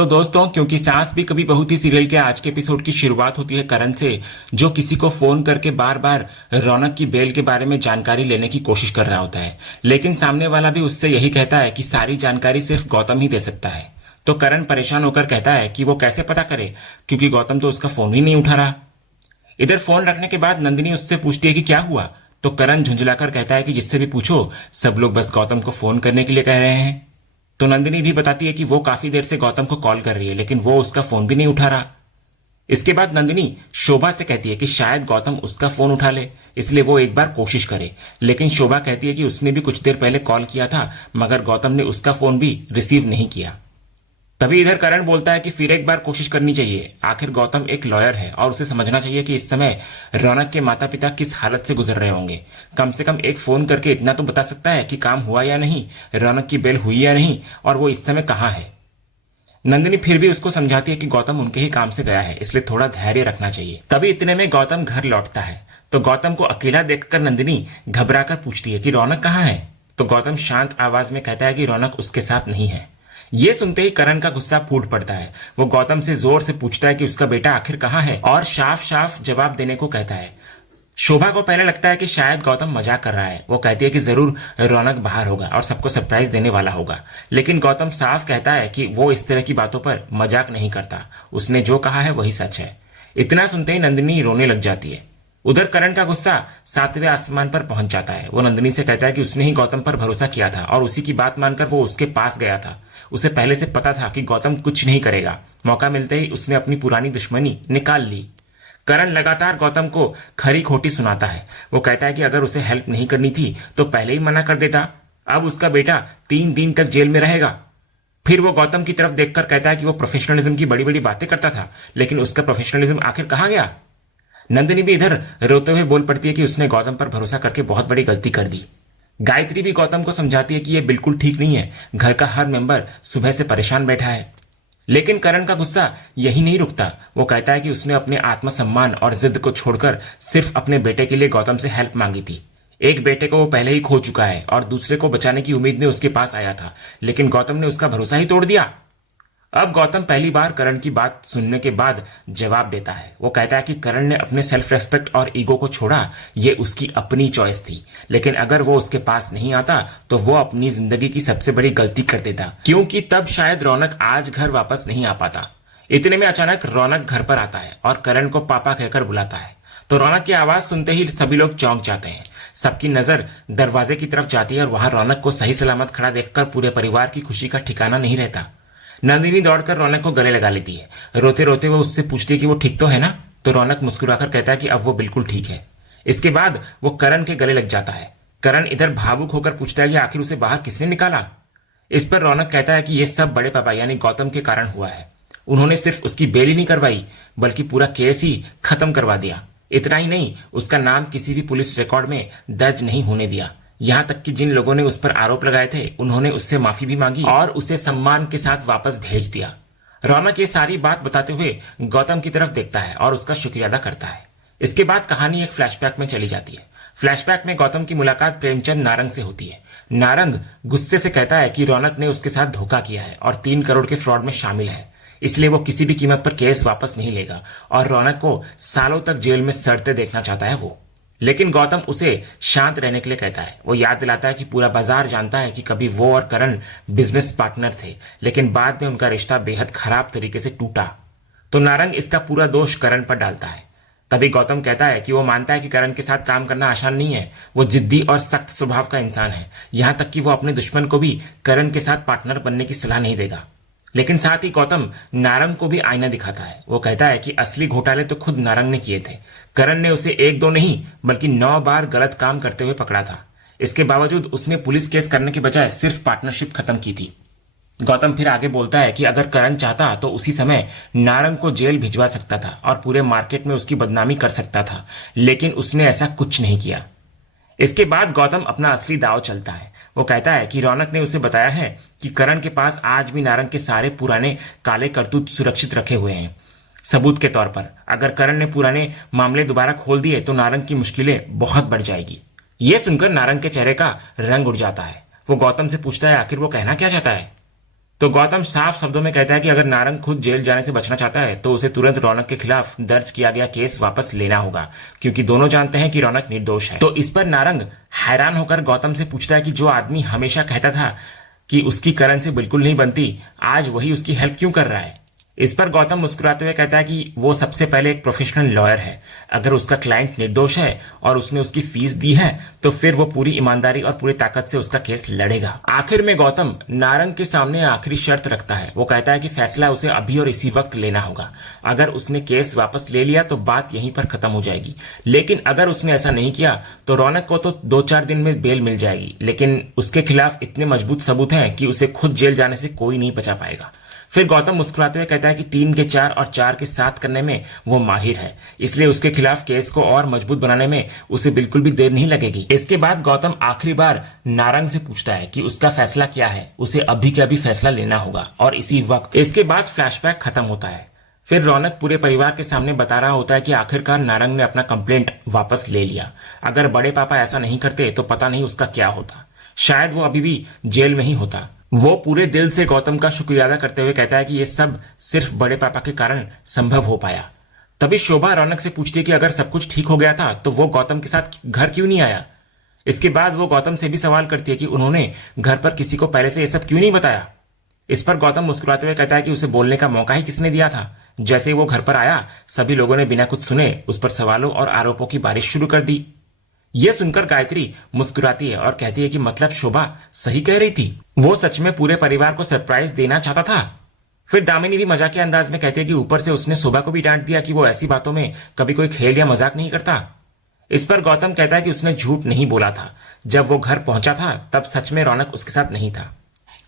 तो दोस्तों, क्योंकि सास भी कभी बहू थी सीरियल के आज के एपिसोड की शुरुआत होती है करण से, जो किसी को फोन करके बार बार रौनक की बेल के बारे में जानकारी लेने की कोशिश कर रहा होता है। लेकिन सामने वाला भी उससे यही कहता है कि सारी जानकारी सिर्फ गौतम ही दे सकता है। तो करण परेशान होकर कहता है कि वो कैसे पता करे, क्योंकि गौतम तो उसका फोन ही नहीं उठा रहा। इधर फोन रखने के बाद नंदिनी उससे पूछती है कि क्या हुआ। तो करण झुंझलाकर कहता है कि जिससे भी पूछो सब लोग बस गौतम को फोन करने के लिए कह रहे हैं। तो नंदिनी भी बताती है कि वो काफी देर से गौतम को कॉल कर रही है, लेकिन वो उसका फोन भी नहीं उठा रहा। इसके बाद नंदिनी शोभा से कहती है कि शायद गौतम उसका फोन उठा ले, इसलिए वो एक बार कोशिश करे। लेकिन शोभा कहती है कि उसने भी कुछ देर पहले कॉल किया था, मगर गौतम ने उसका फोन भी रिसीव नहीं किया। तभी इधर करण बोलता है कि फिर एक बार कोशिश करनी चाहिए। आखिर गौतम एक लॉयर है और उसे समझना चाहिए कि इस समय रौनक के माता पिता किस हालत से गुजर रहे होंगे। कम से कम एक फोन करके इतना तो बता सकता है कि काम हुआ या नहीं, रौनक की बेल हुई या नहीं, और वो इस समय कहाँ है। नंदिनी फिर भी उसको समझाती है कि गौतम उनके ही काम से गया है, इसलिए थोड़ा धैर्य रखना चाहिए। तभी इतने में गौतम घर लौटता है। तो गौतम को अकेला देखकर नंदिनी घबराकर पूछती है कि रौनक कहाँ है। तो गौतम शांत आवाज में कहता है कि रौनक उसके साथ नहीं है। ये सुनते ही करण का गुस्सा फूट पड़ता है। वो गौतम से जोर से पूछता है कि उसका बेटा आखिर कहाँ है, और साफ साफ जवाब देने को कहता है। शोभा को पहले लगता है कि शायद गौतम मजाक कर रहा है। वो कहती है कि जरूर रौनक बाहर होगा और सबको सरप्राइज देने वाला होगा। लेकिन गौतम साफ कहता है कि वो इस तरह की बातों पर मजाक नहीं करता, उसने जो कहा है वही सच है। इतना सुनते ही नंदिनी रोने लग जाती है। उधर करण का गुस्सा 7वें आसमान पर पहुंच जाता है। वो नंदिनी से कहता है कि उसने ही गौतम पर भरोसा किया था और उसी की बात मानकर वो उसके पास गया था। उसे पहले से पता था कि गौतम कुछ नहीं करेगा। मौका मिलते ही उसने अपनी पुरानी दुश्मनी निकाल ली। करण लगातार गौतम को खरी खोटी सुनाता है। वो कहता है कि अगर उसे हेल्प नहीं करनी थी तो पहले ही मना कर देता। अब उसका बेटा 3 दिन तक जेल में रहेगा। फिर वो गौतम की तरफ देखकर कहता है कि वो प्रोफेशनलिज्म की बड़ी बड़ी बातें करता था, लेकिन उसका प्रोफेशनलिज्म आखिर कहाँ गया। नंदिनी भी इधर रोते हुए बोल पड़ती है कि उसने गौतम पर भरोसा करके बहुत बड़ी गलती कर दी। गायत्री भी गौतम को समझाती है कि यह बिल्कुल ठीक नहीं है। घर का हर मेंबर सुबह से परेशान बैठा है। लेकिन करण का गुस्सा यही नहीं रुकता। वो कहता है कि उसने अपने आत्मसम्मान और जिद को छोड़कर सिर्फ अपने बेटे के लिए गौतम से हेल्प मांगी थी। एक बेटे को वो पहले ही खो चुका है और दूसरे को बचाने की उम्मीद में उसके पास आया था, लेकिन गौतम ने उसका भरोसा ही तोड़ दिया। अब गौतम पहली बार करण की बात सुनने के बाद जवाब देता है। वो कहता है कि करण ने अपने सेल्फ रेस्पेक्ट और ईगो को छोड़ा, ये उसकी अपनी चॉइस थी। लेकिन अगर वो उसके पास नहीं आता तो वो अपनी जिंदगी की सबसे बड़ी गलती कर देता, क्योंकि तब शायद रौनक आज घर वापस नहीं आ पाता। इतने में अचानक रौनक घर पर आता है और करण को पापा कहकर बुलाता है। तो रौनक की आवाज सुनते ही सभी लोग चौंक जाते हैं। सबकी नजर दरवाजे की तरफ जाती है और वहां रौनक को सही सलामत खड़ा देखकर पूरे परिवार की खुशी का ठिकाना नहीं रहता। नंदिनी दौड़कर रौनक को गले लगा लेती है। रोते रोते वो उससे पूछती है कि वो ठीक तो है ना। तो रौनक मुस्कुराकर कहता है कि अब वो बिल्कुल ठीक है। इसके बाद वो करण के गले लग जाता है। करण इधर भावुक होकर पूछता है कि आखिर उसे बाहर किसने निकाला। इस पर रौनक कहता है कि ये सब बड़े पापा यानी गौतम के कारण हुआ है। उन्होंने सिर्फ उसकी बेल ही नहीं करवाई, बल्कि पूरा केस ही खत्म करवा दिया। इतना ही नहीं, उसका नाम किसी भी पुलिस रिकॉर्ड में दर्ज नहीं होने दिया। यहां तक कि जिन लोगों ने उस पर आरोप लगाए थे उन्होंने उससे माफी भी मांगी और उसे सम्मान के साथ वापस भेज दिया। रौनक ये सारी बात बताते हुए गौतम की तरफ देखता है और उसका शुक्रिया अदा करता है। इसके बाद कहानी एक फ्लैशबैक में चली जाती है। फ्लैशबैक में गौतम की मुलाकात प्रेमचंद नारंग से होती है। नारंग गुस्से से कहता है कि रौनक ने उसके साथ धोखा किया है और 3 करोड़ के फ्रॉड में शामिल है, इसलिए वो किसी भी कीमत पर केस वापस नहीं लेगा और रौनक को सालों तक जेल में सड़ते देखना चाहता है वो। लेकिन गौतम उसे शांत रहने के लिए कहता है। वो याद दिलाता है कि पूरा बाजार जानता है कि कभी वो और करण बिजनेस पार्टनर थे, लेकिन बाद में उनका रिश्ता बेहद खराब तरीके से टूटा। तो नारंग इसका पूरा दोष करण पर डालता है। तभी गौतम कहता है कि वो मानता है कि करण के साथ काम करना आसान नहीं है। वो जिद्दी और सख्त स्वभाव का इंसान है, यहां तक कि वो अपने दुश्मन को भी करण के साथ पार्टनर बनने की सलाह नहीं देगा। लेकिन साथ ही गौतम नारंग को भी आईना दिखाता है। वो कहता है कि असली घोटाले तो खुद नारंग ने किए थे। करण ने उसे 1-2 नहीं बल्कि 9 बार गलत काम करते हुए पकड़ा था। इसके बावजूद उसने पुलिस केस करने के बजाय सिर्फ पार्टनरशिप खत्म की थी। गौतम फिर आगे बोलता है कि अगर करण चाहता तो उसी समय नारंग को जेल भिजवा सकता था और पूरे मार्केट में उसकी बदनामी कर सकता था, लेकिन उसने ऐसा कुछ नहीं किया। इसके बाद गौतम अपना असली दांव चलता है। वो कहता है कि रौनक ने उसे बताया है कि करण के पास आज भी नारंग के सारे पुराने काले करतूत सुरक्षित रखे हुए हैं सबूत के तौर पर। अगर करण ने पुराने मामले दोबारा खोल दिए तो नारंग की मुश्किलें बहुत बढ़ जाएगी। यह सुनकर नारंग के चेहरे का रंग उड़ जाता है। वो गौतम से पूछता है आखिर वो कहना क्या चाहता है। तो गौतम साफ शब्दों में कहता है कि अगर नारंग खुद जेल जाने से बचना चाहता है तो उसे तुरंत रौनक के खिलाफ दर्ज किया गया केस वापस लेना होगा, क्योंकि दोनों जानते हैं कि रौनक निर्दोष है। तो इस पर नारंग हैरान होकर गौतम से पूछता है कि जो आदमी हमेशा कहता था कि उसकी करण से बिल्कुल नहीं बनती, आज वही उसकी हेल्प क्यों कर रहा है। इस पर गौतम मुस्कुराते हुए कहता है कि वो सबसे पहले एक प्रोफेशनल लॉयर है। अगर उसका क्लाइंट निर्दोष है और उसने उसकी फीस दी है तो फिर वो पूरी ईमानदारी और पूरी ताकत से उसका केस लड़ेगा। आखिर में गौतम नारंग के सामने आखिरी शर्त रखता है। वो कहता है कि फैसला उसे अभी और इसी वक्त लेना होगा। अगर उसने केस वापस ले लिया तो बात यहीं पर खत्म हो जाएगी, लेकिन अगर उसने ऐसा नहीं किया तो रौनक को तो 2-4 दिन में बेल मिल जाएगी, लेकिन उसके खिलाफ इतने मजबूत सबूत हैं कि उसे खुद जेल जाने से कोई नहीं बचा पाएगा। फिर गौतम मुस्कुराते हुए कहता है कि 3 के 4 और 4 के 7 करने में वो माहिर है, इसलिए उसके खिलाफ केस को और मजबूत बनाने में उसे बिल्कुल भी देर नहीं लगेगी। इसके बाद गौतम आखिरी बार नारंग से पूछता है कि उसका फैसला क्या है। उसे अभी के अभी फैसला लेना होगा और इसी वक्त। इसके बाद फ्लैशबैक खत्म होता है। फिर रौनक पूरे परिवार के सामने बता रहा होता है कि आखिरकार नारंग ने अपना कंप्लेंट वापस ले लिया। अगर बड़े पापा ऐसा नहीं करते तो पता नहीं उसका क्या होता, शायद वो अभी भी जेल में ही होता। वो पूरे दिल से गौतम का शुक्रिया अदा करते हुए कहता है कि ये सब सिर्फ बड़े पापा के कारण संभव हो पाया। तभी शोभा रौनक से पूछती है कि अगर सब कुछ ठीक हो गया था तो वो गौतम के साथ घर क्यों नहीं आया। इसके बाद वो गौतम से भी सवाल करती है कि उन्होंने घर पर किसी को पहले से ये सब क्यों नहीं बताया। इस पर गौतम मुस्कुराते हुए कहता है कि उसे बोलने का मौका ही किसने दिया था। जैसे ही वो घर पर आया सभी लोगों ने बिना कुछ सुने उस पर सवालों और आरोपों की बारिश शुरू कर दी। यह सुनकर गायत्री मुस्कुराती है और कहती है कि मतलब शोभा सही कह रही थी, वो सच में पूरे परिवार को सरप्राइज देना चाहता था। फिर दामिनी भी मजाकिया अंदाज में कहती है कि ऊपर से उसने शोभा को भी डांट दिया कि वो ऐसी बातों में कभी कोई खेल या मजाक नहीं करता। इस पर गौतम कहता है कि उसने झूठ नहीं बोला था। जब वो घर पहुंचा था तब सच में रौनक उसके साथ नहीं था।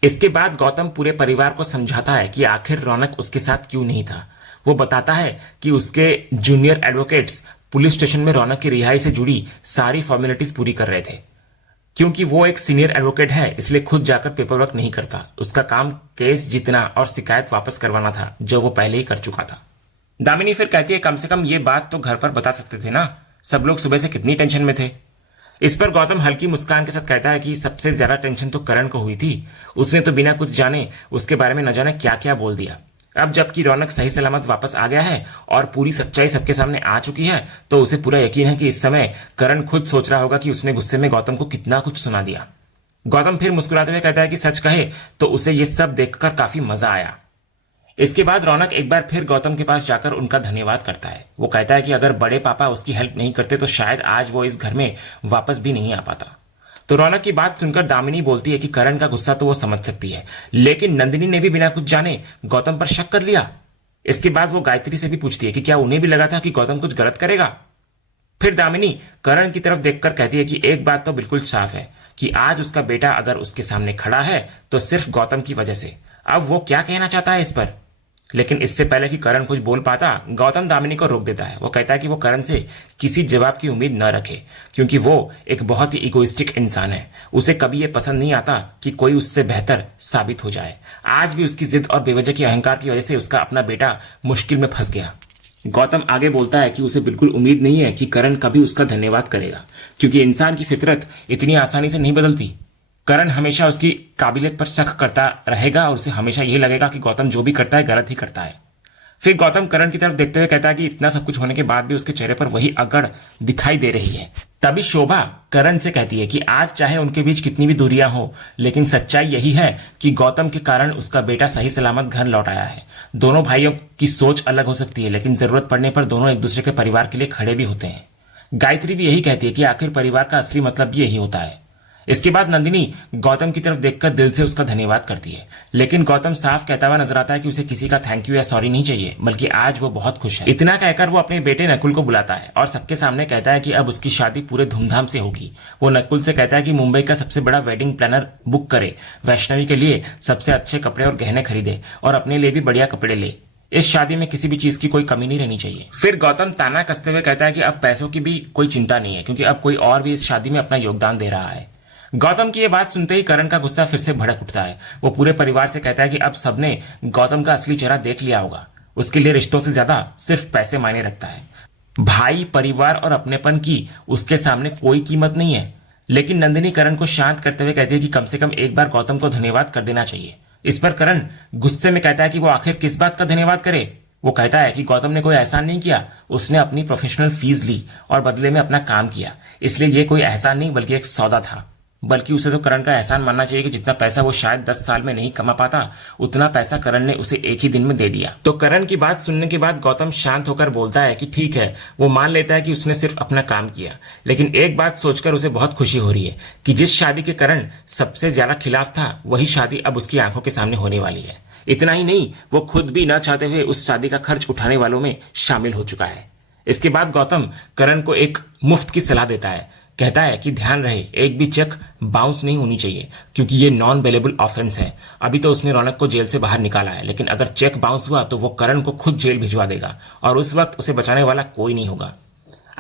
इसके बाद गौतम पूरे परिवार को समझाता है कि आखिर रौनक उसके साथ क्यों नहीं था। वो बताता है कि उसके जूनियर एडवोकेट्स पुलिस स्टेशन में रौनक की रिहाई से जुड़ी सारी फॉर्मेलिटीज पूरी कर रहे थे। क्योंकि वो एक सीनियर एडवोकेट है इसलिए खुद जाकर पेपर वर्क नहीं करता। उसका काम केस जीतना और शिकायत वापस करवाना था, जो वो पहले ही कर चुका था। दामिनी फिर कहती है कम से कम ये बात तो घर पर बता सकते थे ना, सब लोग सुबह से कितनी टेंशन में थे। इस पर गौतम हल्की मुस्कान के साथ कहता है कि सबसे ज्यादा टेंशन तो करण को हुई थी। उसने तो बिना कुछ जाने उसके बारे में न जाने क्या क्या बोल दिया। अब जबकि रौनक सही सलामत वापस आ गया है और पूरी सच्चाई सबके सामने आ चुकी है तो उसे पूरा यकीन है कि इस समय करण खुद सोच रहा होगा कि उसने गुस्से में गौतम को कितना कुछ सुना दिया। गौतम फिर मुस्कुराते हुए कहता है कि सच कहे तो उसे ये सब देखकर काफी मजा आया। इसके बाद रौनक एक बार फिर गौतम के पास जाकर उनका धन्यवाद करता है। वो कहता है कि अगर बड़े पापा उसकी हेल्प नहीं करते तो शायद आज वो इस घर में वापस भी नहीं आ पाता। तो रौनक की बात सुनकर दामिनी बोलती है कि करण का गुस्सा तो वो समझ सकती है, लेकिन नंदिनी ने भी बिना कुछ जाने गौतम पर शक कर लिया। इसके बाद वो गायत्री से भी पूछती है कि क्या उन्हें भी लगा था कि गौतम कुछ गलत करेगा। फिर दामिनी करण की तरफ देखकर कहती है कि एक बात तो बिल्कुल साफ है कि आज उसका बेटा अगर उसके सामने खड़ा है तो सिर्फ गौतम की वजह से। अब वो क्या कहना चाहता है इस पर, लेकिन इससे पहले कि करण कुछ बोल पाता गौतम दामिनी को रोक देता है। वो कहता है कि वो करण से किसी जवाब की उम्मीद न रखे, क्योंकि वो एक बहुत ही इगोइस्टिक इंसान है। उसे कभी ये पसंद नहीं आता कि कोई उससे बेहतर साबित हो जाए। आज भी उसकी जिद और बेवजह की अहंकार की वजह से उसका अपना बेटा मुश्किल में फंस गया। गौतम आगे बोलता है कि उसे बिल्कुल उम्मीद नहीं है कि करण कभी उसका धन्यवाद करेगा, क्योंकि इंसान की फितरत इतनी आसानी से नहीं बदलती। करण हमेशा उसकी काबिलियत पर शक करता रहेगा और उसे हमेशा यही लगेगा कि गौतम जो भी करता है गलत ही करता है। फिर गौतम करण की तरफ देखते हुए कहता है कि इतना सब कुछ होने के बाद भी उसके चेहरे पर वही अकड़ दिखाई दे रही है। तभी शोभा करण से कहती है कि आज चाहे उनके बीच कितनी भी दूरियां हो, लेकिन सच्चाई यही है कि गौतम के कारण उसका बेटा सही सलामत घर लौट आया है। दोनों भाइयों की सोच अलग हो सकती है, लेकिन जरूरत पड़ने पर दोनों एक दूसरे के परिवार के लिए खड़े भी होते हैं। गायत्री भी यही कहती है कि आखिर परिवार का असली मतलब भी यही होता है। इसके बाद नंदिनी गौतम की तरफ देखकर दिल से उसका धन्यवाद करती है, लेकिन गौतम साफ कहता हुआ नजर आता है कि उसे किसी का थैंक यू या सॉरी नहीं चाहिए, बल्कि आज वो बहुत खुश है। इतना कहकर वो अपने बेटे नकुल को बुलाता है और सबके सामने कहता है कि अब उसकी शादी पूरे धूमधाम से होगी। वो नकुल से कहता है कि मुंबई का सबसे बड़ा वेडिंग प्लानर बुक करे, वैष्णवी के लिए सबसे अच्छे कपड़े और गहने खरीदे और अपने लिए भी बढ़िया कपड़े ले। इस शादी में किसी भी चीज की कोई कमी नहीं रहनी चाहिए। फिर गौतम ताना कसते हुए कहता है कि अब पैसों की भी कोई चिंता नहीं है, क्योंकि अब कोई और भी इस शादी में अपना योगदान दे रहा है। गौतम की यह बात सुनते ही करण का गुस्सा फिर से भड़क उठता है। वो पूरे परिवार से कहता है कि अब सबने गौतम का असली चेहरा देख लिया होगा। उसके लिए रिश्तों से ज्यादा सिर्फ पैसे मायने रखता है। भाई, परिवार और अपनेपन की उसके सामने कोई कीमत नहीं है। लेकिन नंदिनी करण को शांत करते हुए कहती है कि कम से कम एक बार गौतम को धन्यवाद कर देना चाहिए। इस पर करण गुस्से में कहता है कि वो आखिर किस बात का धन्यवाद करे। वो कहता है कि गौतम ने कोई एहसान नहीं किया, उसने अपनी प्रोफेशनल फीस ली और बदले में अपना काम किया, इसलिए ये कोई एहसान नहीं बल्कि एक सौदा था। बल्कि उसे तो करण का एहसान मानना चाहिए कि जितना पैसा वो शायद 10 साल में नहीं कमा पाता, उतना पैसा करण ने उसे एक ही दिन में दे दिया। तो करण की बात सुनने के बाद गौतम शांत होकर बोलता है कि ठीक है, वो मान लेता है कि उसने सिर्फ अपना काम किया, लेकिन एक बात सोचकर उसे बहुत खुशी हो रही है कि जिस शादी के करण सबसे ज्यादा खिलाफ था, वही शादी अब उसकी आंखों के सामने होने वाली है। इतना ही नहीं, वो खुद भी ना चाहते हुए उस शादी का खर्च उठाने वालों में शामिल हो चुका है। इसके बाद गौतम करण को एक मुफ्त की सलाह देता है। कहता है कि ध्यान रहे, एक भी चेक बाउंस नहीं होनी चाहिए, क्योंकि ये नॉन बेलेबल ऑफेंस है। अभी तो उसने रौनक को जेल से बाहर निकाला है, लेकिन अगर चेक बाउंस हुआ तो वो करण को खुद जेल भिजवा देगा और उस वक्त उसे बचाने वाला कोई नहीं होगा।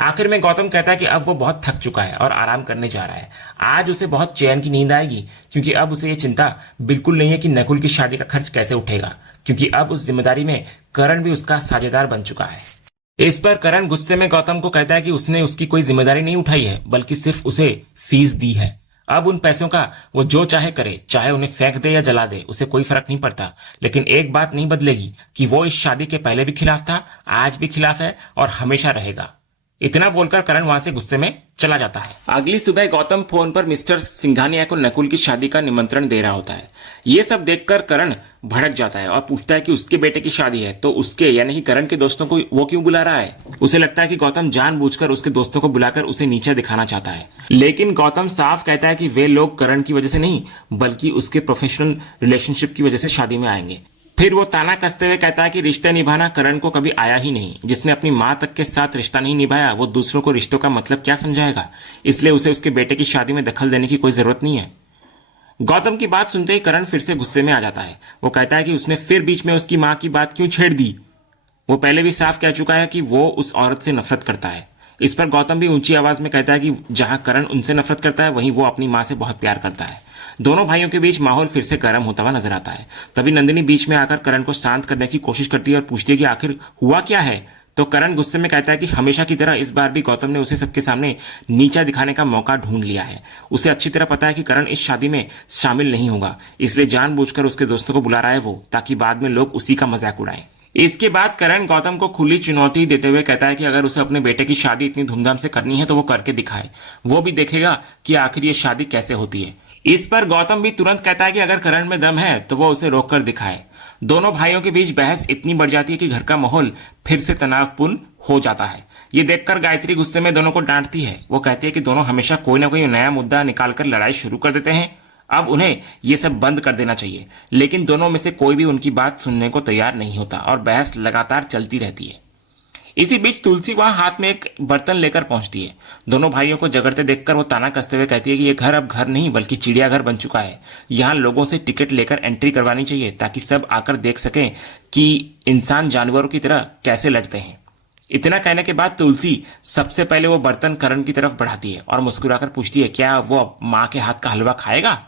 आखिर में गौतम कहता है कि अब वो बहुत थक चुका है और आराम करने जा रहा है। आज उसे बहुत चैन की नींद आएगी, क्योंकि अब उसे ये चिंता बिल्कुल नहीं है कि नकुल की शादी का खर्च कैसे उठेगा, क्योंकि अब उस जिम्मेदारी में करण भी उसका साझेदार बन चुका है। इस पर करण गुस्से में गौतम को कहता है कि उसने उसकी कोई जिम्मेदारी नहीं उठाई है, बल्कि सिर्फ उसे फीस दी है। अब उन पैसों का वो जो चाहे करे, चाहे उन्हें फेंक दे या जला दे, उसे कोई फर्क नहीं पड़ता। लेकिन एक बात नहीं बदलेगी कि वो इस शादी के पहले भी खिलाफ था, आज भी खिलाफ है और हमेशा रहेगा। इतना बोलकर करण वहां से गुस्से में चला जाता है। अगली सुबह गौतम फोन पर मिस्टर सिंघानिया को नकुल की शादी का निमंत्रण दे रहा होता है। ये सब देखकर करण भड़क जाता है और पूछता है कि उसके बेटे की शादी है तो उसके यानी कि करण के दोस्तों को वो क्यों बुला रहा है। उसे लगता है कि गौतम जानबूझकर उसके दोस्तों को बुलाकर उसे नीचे दिखाना चाहता है, लेकिन गौतम साफ कहता है कि वे लोग करण की वजह से नहीं, बल्कि उसके प्रोफेशनल रिलेशनशिप की वजह से शादी में आएंगे। फिर वो ताना कसते हुए कहता है कि रिश्ते निभाना करण को कभी आया ही नहीं। जिसने अपनी मां तक के साथ रिश्ता नहीं निभाया, वो दूसरों को रिश्तों का मतलब क्या समझाएगा। इसलिए उसे उसके बेटे की शादी में दखल देने की कोई जरूरत नहीं है। गौतम की बात सुनते ही करण फिर से गुस्से में आ जाता है। वो कहता है कि उसने फिर बीच में उसकी मां की बात क्यों छेड़ दी। वो पहले भी साफ कह चुका है कि वो उस औरत से नफरत करता है। इस पर गौतम भी ऊंची आवाज में कहता है कि जहां करण उनसे नफरत करता है, वहीं वो अपनी मां से बहुत प्यार करता है। दोनों भाइयों के बीच माहौल फिर से गर्म होता हुआ नजर आता है। तभी नंदिनी बीच में आकर करण को शांत करने की कोशिश करती है और पूछती है कि आखिर हुआ क्या है। तो करण गुस्से में कहता है कि हमेशा की तरह इस बार भी गौतम ने उसे सबके सामने नीचा दिखाने का मौका ढूंढ लिया है। उसे अच्छी तरह पता है कि करण इस शादी में शामिल नहीं होगा, इसलिए जानबूझकर उसके दोस्तों को बुला रहा है वो, ताकि बाद में लोग उसी का मजाक उड़ाएं। इसके बाद करण गौतम को खुली चुनौती देते हुए कहता है कि अगर उसे अपने बेटे की शादी इतनी धूमधाम से करनी है तो वो करके दिखाए। वो भी देखेगा कि आखिर ये शादी कैसे होती है। इस पर गौतम भी तुरंत कहता है कि अगर करण में दम है तो वो उसे रोक कर दिखाए। दोनों भाइयों के बीच बहस इतनी बढ़ जाती है कि घर का माहौल फिर से तनावपूर्ण हो जाता है। ये देखकर गायत्री गुस्से में दोनों को डांटती है। वो कहती है कि दोनों हमेशा कोई ना कोई नया मुद्दा निकालकर लड़ाई शुरू कर देते हैं, अब उन्हें ये सब बंद कर देना चाहिए। लेकिन दोनों में से कोई भी उनकी बात सुनने को तैयार नहीं होता और बहस लगातार चलती रहती है। इसी बीच तुलसी वहां हाथ में एक बर्तन लेकर पहुंचती है। दोनों भाइयों को झगड़ते देखकर वो ताना कसते हुए कहती है कि ये घर अब घर नहीं बल्कि चिड़ियाघर बन चुका है। यहाँ लोगों से टिकट लेकर एंट्री करवानी चाहिए ताकि सब आकर देख सकें कि इंसान जानवरों की तरह कैसे लड़ते हैं। इतना कहने के बाद तुलसी सबसे पहले वो बर्तन करण की तरफ बढ़ाती है और मुस्कुराकर पूछती है क्या वो माँ के हाथ का हलवा खाएगा।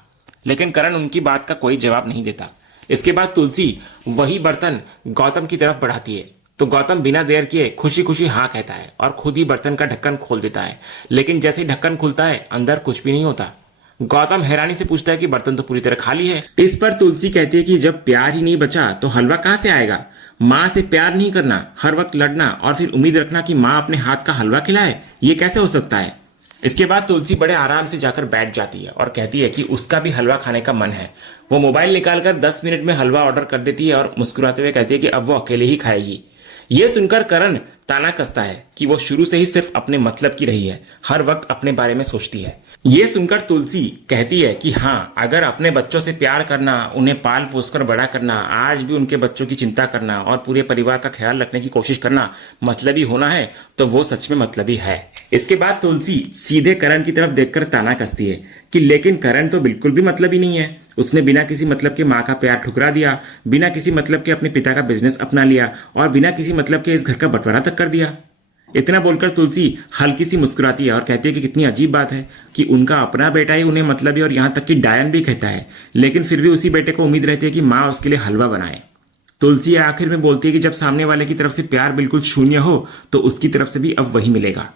लेकिन करण उनकी बात का कोई जवाब नहीं देता। इसके बाद तुलसी वही बर्तन गौतम की तरफ बढ़ाती है तो गौतम बिना देर किए खुशी खुशी हाँ कहता है और खुद ही बर्तन का ढक्कन खोल देता है। लेकिन जैसे ही ढक्कन खुलता है अंदर कुछ भी नहीं होता। गौतम हैरानी से पूछता है कि बर्तन तो पूरी तरह खाली है। इस पर तुलसी कहती है कि जब प्यार ही नहीं बचा तो हलवा कहां से आएगा। माँ से प्यार नहीं करना, हर वक्त लड़ना और फिर उम्मीद रखना कि माँ अपने हाथ का हलवा खिलाए, ये कैसे हो सकता है। इसके बाद तुलसी बड़े आराम से जाकर बैठ जाती है और कहती है कि उसका भी हलवा खाने का मन है। वो मोबाइल निकालकर 10 मिनट में हलवा ऑर्डर कर देती है और मुस्कुराते हुए कहती है कि अब वो अकेले ही खाएगी। ये सुनकर करण ताना कसता है कि वो शुरू से ही सिर्फ अपने मतलब की रही है, हर वक्त अपने बारे में सोचती है। ये सुनकर तुलसी कहती है कि हाँ, अगर अपने बच्चों से प्यार करना, उन्हें पाल पोसकर बड़ा करना, आज भी उनके बच्चों की चिंता करना और पूरे परिवार का ख्याल रखने की कोशिश करना मतलबी होना है तो वो सच में मतलबी है। इसके बाद तुलसी सीधे करण की तरफ देखकर ताना कसती है कि लेकिन करण तो बिल्कुल भी मतलबी नहीं है। उसने बिना किसी मतलब के माँ का प्यार ठुकरा दिया, बिना किसी मतलब के अपने पिता का बिजनेस अपना लिया और बिना किसी मतलब के इस घर का बंटवारा तक कर दिया। इतना बोलकर तुलसी हल्की सी मुस्कुराती है और कहती है कि कितनी अजीब बात है कि उनका अपना बेटा ही उन्हें मतलबी और यहाँ तक कि डायन भी कहता है, लेकिन फिर भी उसी बेटे को उम्मीद रहती है कि माँ उसके लिए हलवा बनाए। तुलसी आखिर में बोलती है कि जब सामने वाले की तरफ से प्यार बिल्कुल शून्य हो तो उसकी तरफ से भी अब वही मिलेगा।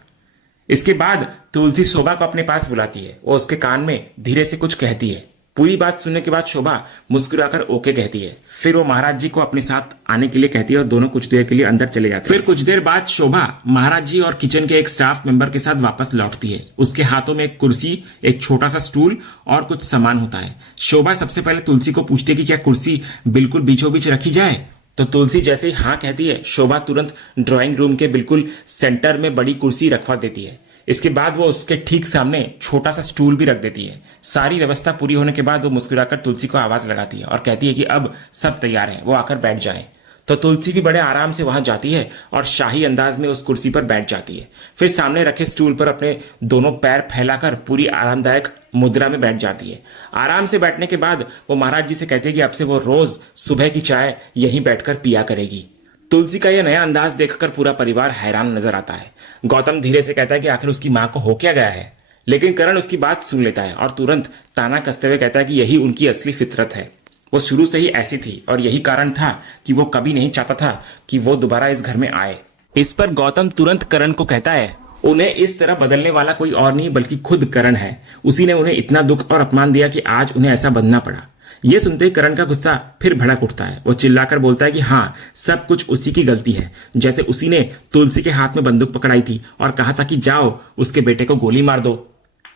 इसके बाद तुलसी शोभा को अपने पास बुलाती है। वो उसके कान में धीरे से कुछ कहती है। पूरी बात सुनने के बाद शोभा मुस्कुराकर ओके कहती है। फिर वो महाराज जी को अपने साथ आने के लिए कहती है और दोनों कुछ देर के लिए अंदर चले जाते हैं। फिर कुछ देर बाद शोभा महाराज जी और किचन के एक स्टाफ मेंबर के साथ वापस लौटती है। उसके हाथों में एक कुर्सी, एक छोटा सा स्टूल और कुछ सामान होता है। शोभा सबसे पहले तुलसी को पूछती है कि क्या कुर्सी बिल्कुल बीचों बीच रखी जाए। तो तुलसी जैसे ही हाँ कहती है, शोभा तुरंत ड्राइंग रूम के बिल्कुल सेंटर में बड़ी कुर्सी रखवा देती है। इसके बाद वो उसके ठीक सामने छोटा सा स्टूल भी रख देती है। सारी व्यवस्था पूरी होने के बाद वो मुस्कुराकर तुलसी को आवाज लगाती है और कहती है कि अब सब तैयार है, वो आकर बैठ जाए। तो तुलसी भी बड़े आराम से वहां जाती है और शाही अंदाज में उस कुर्सी पर बैठ जाती है। फिर सामने रखे स्टूल पर अपने दोनों पैर फैलाकर पूरी आरामदायक मुद्रा में बैठ जाती है। आराम से बैठने के बाद वो महाराज जी से कहती है कि अब से वो रोज सुबह की चाय यहीं बैठकर पिया करेगी। तुलसी का यह नया अंदाज देखकर पूरा परिवार हैरान नजर आता है। गौतम धीरे से कहता है कि आखिर उसकी मां को हो क्या गया है, लेकिन करण उसकी बात सुन लेता है और तुरंत ताना कसते हुए कहता है कि यही उनकी असली फितरत है। वो शुरू से ही ऐसी थी और यही कारण था कि वो कभी नहीं चाहता था कि वो दोबारा इस घर में आए। इस पर गौतम तुरंत करण को कहता है, उन्हें इस तरह बदलने वाला कोई और नहीं बल्कि खुद करण है। उसी ने उन्हें इतना दुख और अपमान दिया कि आज उन्हें ऐसा बनना पड़ा। ये सुनते ही करण का गुस्सा फिर भड़क उठता है। वो चिल्लाकर बोलता है कि हाँ, सब कुछ उसी की गलती है, जैसे उसी ने तुलसी के हाथ में बंदूक पकड़ाई थी और कहा था कि जाओ उसके बेटे को गोली मार दो।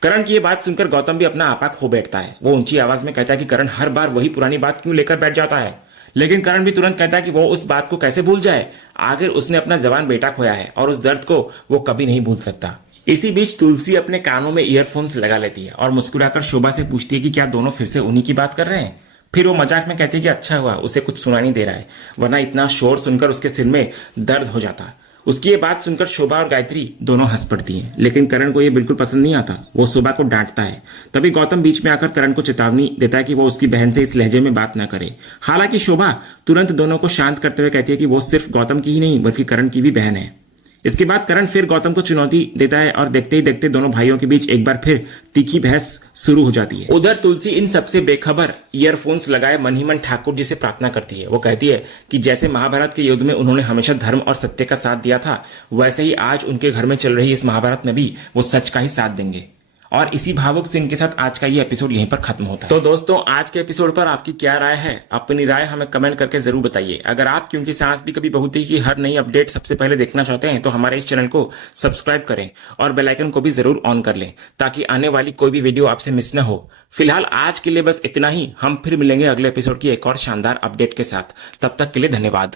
करण की ये बात सुनकर गौतम भी अपना आपा खो बैठता है। वो ऊंची आवाज में कहता है कि करण हर बार वही पुरानी बात क्यों लेकर बैठ जाता है। लेकिन करण भी तुरंत कहता है कि वो उस बात को कैसे भूल जाए, आखिर उसने अपना जवान बेटा खोया है और उस दर्द को वो कभी नहीं भूल सकता। इसी बीच तुलसी अपने कानों में ईयरफोन्स लगा लेती है और मुस्कुराकर शोभा से पूछती है कि क्या दोनों फिर से उन्हीं की बात कर रहे हैं। फिर वो मजाक में कहती है कि अच्छा हुआ उसे कुछ सुना नहीं दे रहा है, वरना इतना शोर सुनकर उसके सिर में दर्द हो जाता। उसकी ये बात सुनकर शोभा और गायत्री दोनों हंस पड़ती हैं, लेकिन करण को ये बिल्कुल पसंद नहीं आता। वो शोभा को डांटता है। तभी गौतम बीच में आकर करण को चेतावनी देता है कि वो उसकी बहन से इस लहजे में बात न करे। हालांकि शोभा तुरंत दोनों को शांत करते हुए कहती है कि वो सिर्फ गौतम की ही नहीं बल्कि करण की भी बहन है। इसके बाद करण फिर गौतम को चुनौती देता है और देखते ही देखते दोनों भाइयों के बीच एक बार फिर तीखी बहस शुरू हो जाती है। उधर तुलसी इन सबसे बेखबर ईयरफोन्स लगाए मन ही मन ठाकुर जी से प्रार्थना करती है। वो कहती है कि जैसे महाभारत के युद्ध में उन्होंने हमेशा धर्म और सत्य का साथ दिया था, वैसे ही आज उनके घर में चल रही इस महाभारत में भी वो सच का ही साथ देंगे। और इसी भावुक सीन के साथ आज का ये एपिसोड यहीं पर खत्म होता है। तो दोस्तों, आज के एपिसोड पर आपकी क्या राय है? अपनी राय हमें कमेंट करके जरूर बताइए। अगर आप क्योंकि सास भी कभी बहू थी की हर नई अपडेट सबसे पहले देखना चाहते हैं तो हमारे इस चैनल को सब्सक्राइब करें और बेल आइकन को भी जरूर ऑन कर लें ताकि आने वाली कोई भी वीडियो आपसे मिस न हो। फिलहाल आज के लिए बस इतना ही। हम फिर मिलेंगे अगले एपिसोड की एक और शानदार अपडेट के साथ। तब तक के लिए धन्यवाद।